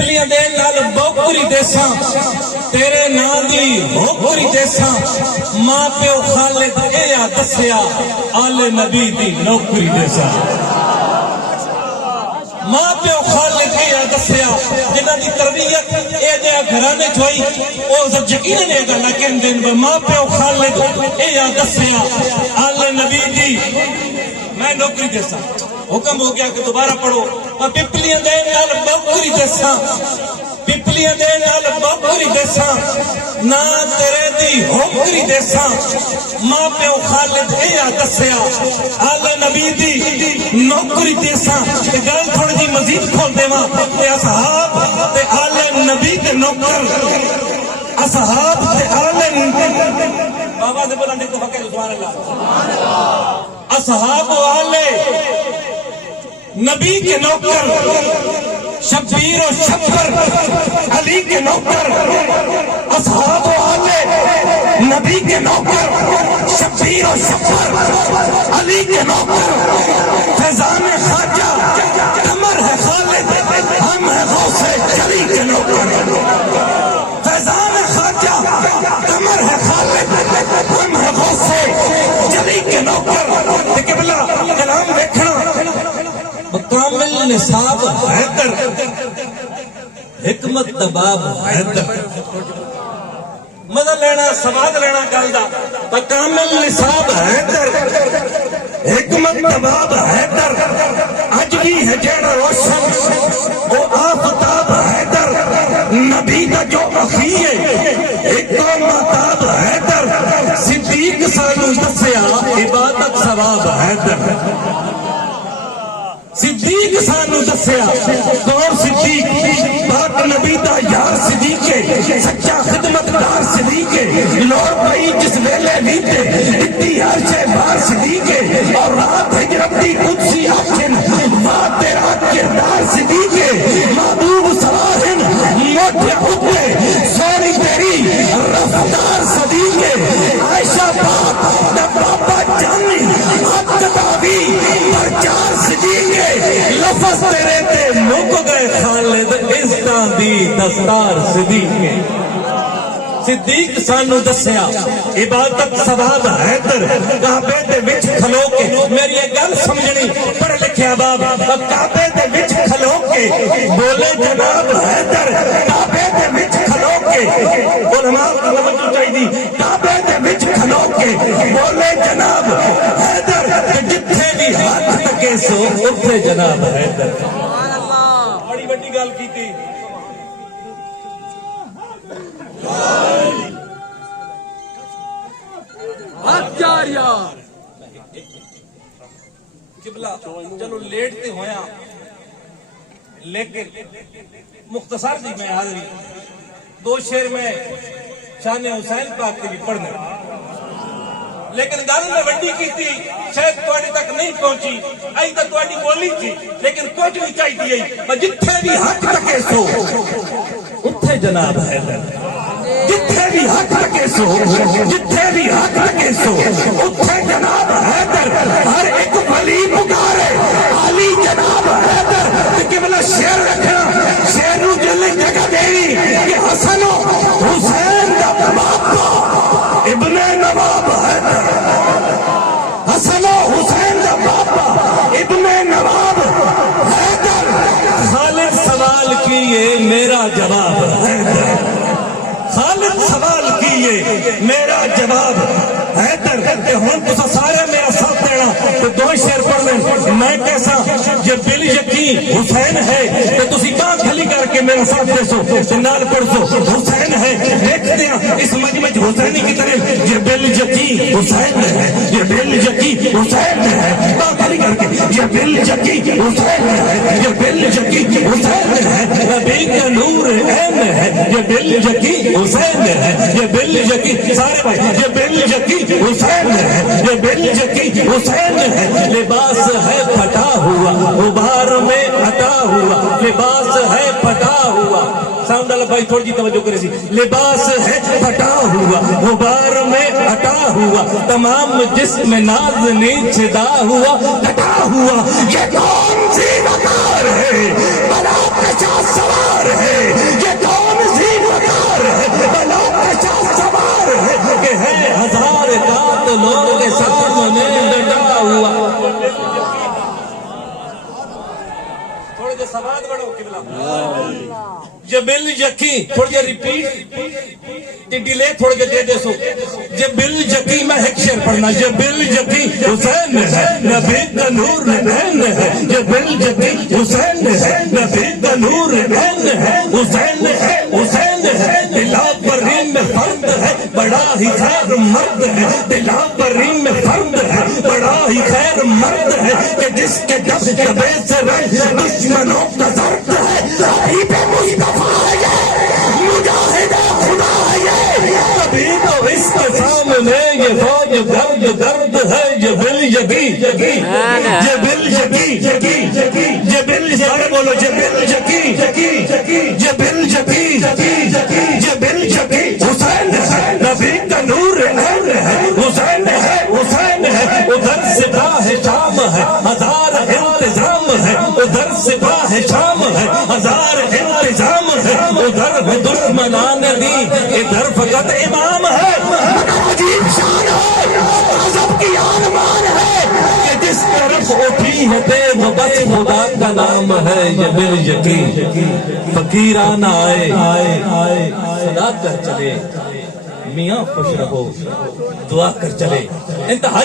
पिपलियां दे नाल बोकरी देसां तेरे नां दी होकरी देसां मां प्यो खालिद ए आ दस्या आले नबी दी नौकरी देसां मां प्यो खालिद ए आ दस्या जिन्हां दी तरबियत ए जे घराने च होई ओ यकीनन ए गल कहंदे ने मां प्यो खालिद ए आ दस्या आले नबी दी मैं नौकरी देसां हुक्म हो गया कि दोबारा पढ़ो पिपलियां दे नाल बोकरी देसां पिपलियां दे नाल बोकरी देसां ना तेरे दी होकरी देसां मां प्यो खालिद ए आ दस्या आले नबी दी नौकरी देसां ते गल थोड़ी जी मजीद खोल देवां ते असहाब ते आले नबी दे नौकर असहाब ते आले बाबा से बोला नहीं तो हक सुभान अल्लाह असहाब आले नबी के नौकर शब्बीर और शब्बर अली के नौकर असहाब आले नबी के नौकर शब्बीर और शब्बर अली के नौकर फैजान खाजा कमर है खालिद हम है गौसे जली के नौकर फैजान खाजा कमर है खालिद हम है गौसे जली के नौकर किबला कलाम देखना कामिल निसाब हैदर हिकमत दबाब हैदर मजा लेना समाद लेना गल दा कामिल निसाब हैदर हिकमत दबाब हैदर अज भी है जेड़ा रोशन वो आफताब हैदर नबी का जो अखी है एक महताब हैदर सिद्दीक सानू दस्या इबादत सवाब हैदर सिद्दीक सानू दस्या कौन सिद्दीक पाक नबी दा यार सिद्दीक सच्चा खिदमतगार सिद्दीक लोर पई जिस वेले बीते इतनी हर शे बार सिद्दीक और रात हिजरत दी कुदसी आखिन वाह तेरा किरदार सिद्दीक महबूब सवाहिन मोटे हुक्मे सोनी तेरी रफ्तार सिद्दीक आयशा पाक दा बाबा जानी अब्दतावी प्रचार सिद्दीक लफ्ज़ तेरे ते मुक गए खालिद इज़्ज़तां दी दस्तार सिद्दीक सिद्दीक सानू दस्या इबादत सवाब हैदर काबे दे विच खलो के मेरी ये गल समझनी पढ़ लिखिया बाब काबे दे विच खलो के बोले जनाब हैदर काबे दे विच खलो के उलमा को तवज्जो चाहिए काबे दे विच खलो के बोले जनाब हैदर जिथे भी हाथ तके सो उथे जनाब हैदर बड़ी बड़ी गल की थी किबला चलो लेट ते होया लेकिन मुख्तसर दी मैं हाजरी दो शेर में शान हुसैन पाक की भी पढ़ने लेकिन गल मैं वड्डी की थी शायद तुहाडे तक नहीं पहुंची अई तो तुहाडी बोली थी लेकिन कुछ भी चाहिए जिथे भी हक तके सो उथे जनाब हैदर जिथे भी हक तके सो जिथे भी हक तके सो उथे जनाब हैदर हर एक वली पुकारे अली जनाब हैदर किबला शेर रखना शेर नू दिल जगह देनी कि हसन हुसैन दा बापा इब्ने नवाब हैदर हसन हुसैन दा बापा इब्ने नवाब हैदर खालिद सवाल किए मेरा जवाब हैदर खालिद सवाल किए मेरा जवाब हैदर हुण तुसां सारे मेरा साथ देना तो दो शेर पढ़ लें मैं कैसा जे बिल यकीन हुसैन है तो तुसी बांह खली करके मेरा साथ दे सो नाल पढ़ सो हुसैन है देखते हैं इस मजमे हुसैनी की तरह ये बिल यकीन हुसैन है ये बिल यकीन हुसैन है बांह खली करके ये बिल यकीन हुसैन है ये बिल यकीन हुसैन है नबी का नूर ऐन है ये बिल यकीन हुसैन है ये बिल यकीन सारे भाई ये बिल यकीन हुसैन है ये बिल यकीन हुसैन है लिबास है फटा हुआ गुबार में अटा हुआ लिबास है फटा हुआ साउंड वाला भाई थोड़ी जी तवज्जो करे सी लिबास है फटा हुआ गुबार में अटा हुआ तमाम जिस्म नाज़नी छिदा हुआ कटा हुआ ये कौन सी वकार है बड़ा कचा सवार है جبل یقی تھوڑا جا ریپیٹ ڈیلے تھوڑا جا دے سو جبل یقی میں ایک شعر پڑھنا جبل یقی حسین ہے نبی کا نور عین ہے جبل یقی حسین ہے نبی کا نور عین ہے حسین ہے حسین ہے دلا پریم میں فرد ہے بڑا ہی خیر مرد ہے دلا پریم میں فرد ہے بڑا ہی خیر مرد ہے کہ جس کے جب جبے سے رنگ دشمنوں کا ضرب ہے صاحب مصطفیٰ ہے مجاہد خدا ہے کبھی تو اس کے سامنے یہ فوج درد درد ہے یہ بل یقی یہ بل یقی یہ بل سارے بولو یہ بل یقی یہ بل یقی یہ بل یقی حسین ہے نبی کا نور عین ہے حسین ہے حسین ہے ادھر سپاہ شام ہے ہزار انتظام ہے ادھر سپاہ شام ہے ہزار انتظام ہے ادھر ہے دشمنان دی ادھر فقط امام ہے عجیب شان ہے عذاب کی آرمان ہے کہ جس طرف اٹھی ہے تیز بس خدا کا نام ہے یہ بل یقین فقیران آئے سنا کر چلے میاں خوش رہو دعا کر چلے انتہائی